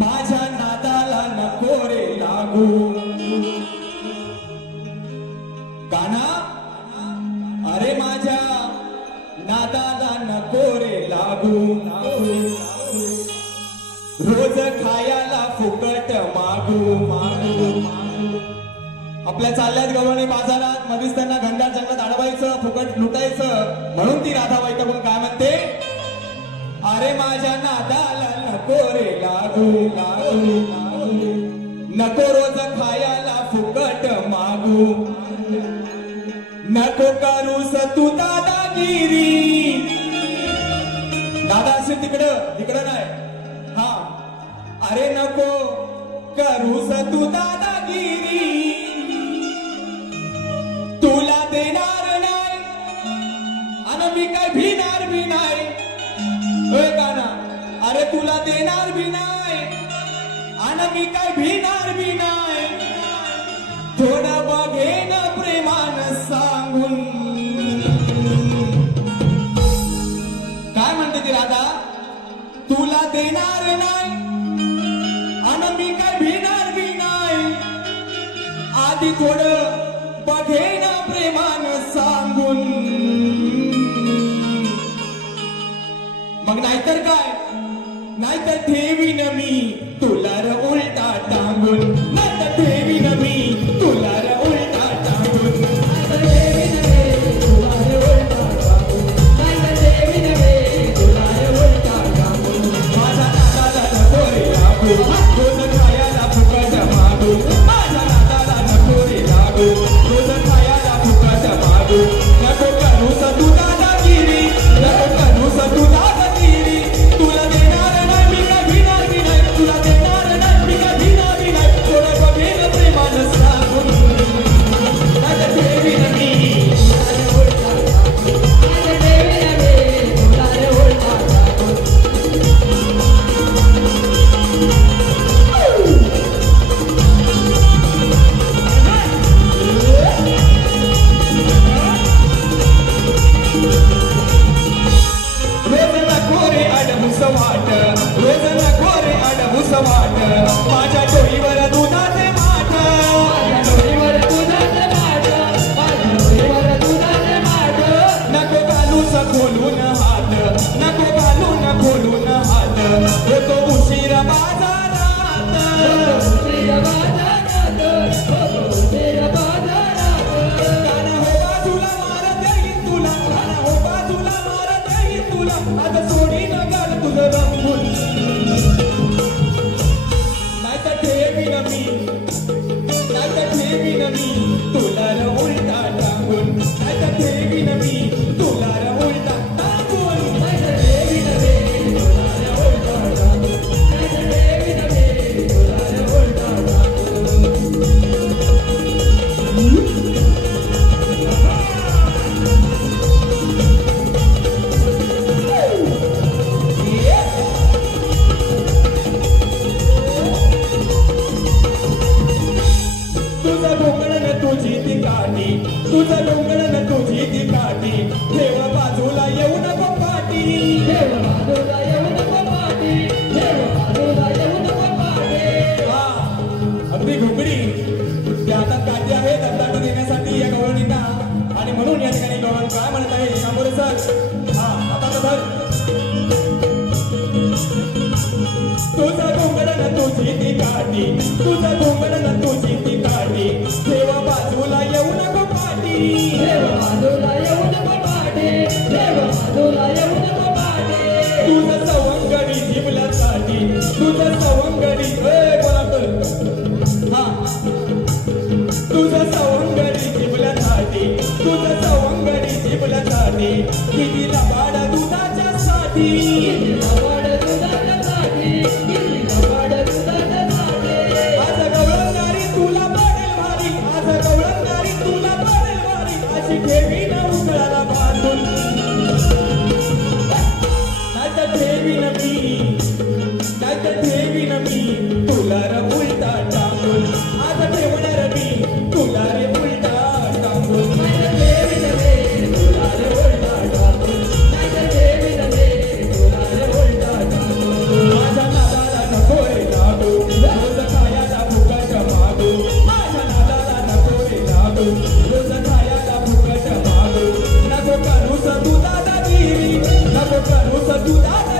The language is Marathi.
माझ्या नादाला नको रे लागू काना अरे माझ्या नादाला नको रे लागू रोज खायला फुकट मागू आपल्या चालल्यात गवळणी बाजारात मध्येच त्यांना घनदाट जंगलात अडवायचं फुकट लुटायचं म्हणून ती राधाबाई कडून काय म्हणते अरे माझ्या नादाला नको रे लागू नको रोज खायला फुकट मागू नको करूस तू दादागिरी दादा असेल तिकडं नाही हा अरे नको करूस तू दादागिरी तुला देणार नाही आणि मी काय भिणार बी नाही होय गाना अरे तुला देणार बी नाही आणि मी काय भिणार बी नाही थोडं बघेन प्रेमान सांगून काय म्हणते ती राधा तुला देणार नाही आणि मी काय भिणार बी नाही आधी थोडं बघेन प्रेमान सांगून मग नाहीतर काय नाहीतर ठेवीन मी तुला र उलटा टांगून नाहीतर ठेवीन मी तुला र उलटा टांगून नाहीतर ठेवीन मी तुला र उलटा टांगून नाहीतर ठेवीन मी तुला र उलटा टांगून माझ्या नादाला नको रे लागू रोज खायला फुकट मागू माझ्या नादाला नको रे लागू रोज खायला फुकट मागू नको करूस तू दादागिरी नको करूस तू दादागिरी तुला देणार नाही मी काय भिणार बी नाही तुला देणार नाही मी काय भिणार बी नाही थोडं बघेन प्रेमान सांगून नाहीतर ठेवीन मी तुला रे उलटा नाहीतर ठेवीन मी तुला रे उलटा रोज नको रे अडमुस वाट माझ्या डोईवर दुधाचे माठ नको घालूस खोलून हात नको घालून खोलून हात होतो उशीर बाजारात गाणं हो बाजूला मारत येईन तुला गाणं हो बाजूला मारत येईन तुला आता सोडीन गाल तुझं रंगून नाहीतर ठेवीन मी तुला र उलटा टांगून नाहीतर ठेवीन मी तुला र उलटा टांगून नाहीतर ठेवीन मी तुला र उलटा टांगून नाहीतर ठेवीन मी तुला र उलटा तुझं डोंगरण तुझी ती काठी ठेव बाजूला येऊ नको पाठी ठेव बाजूला येऊ नको पाठी ठेव बाजूला येऊ नको पाठी हा अगदी घोगडी त्या हातात काठी आहे दत्ताटी देण्यासाठी या गवळणींना आणि म्हणून या ठिकाणी गवळण काय म्हणत आहे सामोरे सर हा आता धर तुझं डोंगरण तुझी ती काठी तुझं डोंगरण तुझी ती काठी ठेव बाजूला येऊ नको ठेव बाजूला येऊ नको पाठी ठेव बाजूला येऊ नको पाठी तुझं सवंगडी जिबल्यासाठी तुझं सवंगडी हा तुझं सवंगडी जिबल्यासाठी तुझं सवंगडी जिबल्यासाठी किती लबाड दुधाच्या साठी लबाड दुधाच्या साठी किती लबाड दुधाच्या साठी आज गवळणारी तुला पडेल भारी आज गवळणारी तुला पडेल भारी आज करू तुझा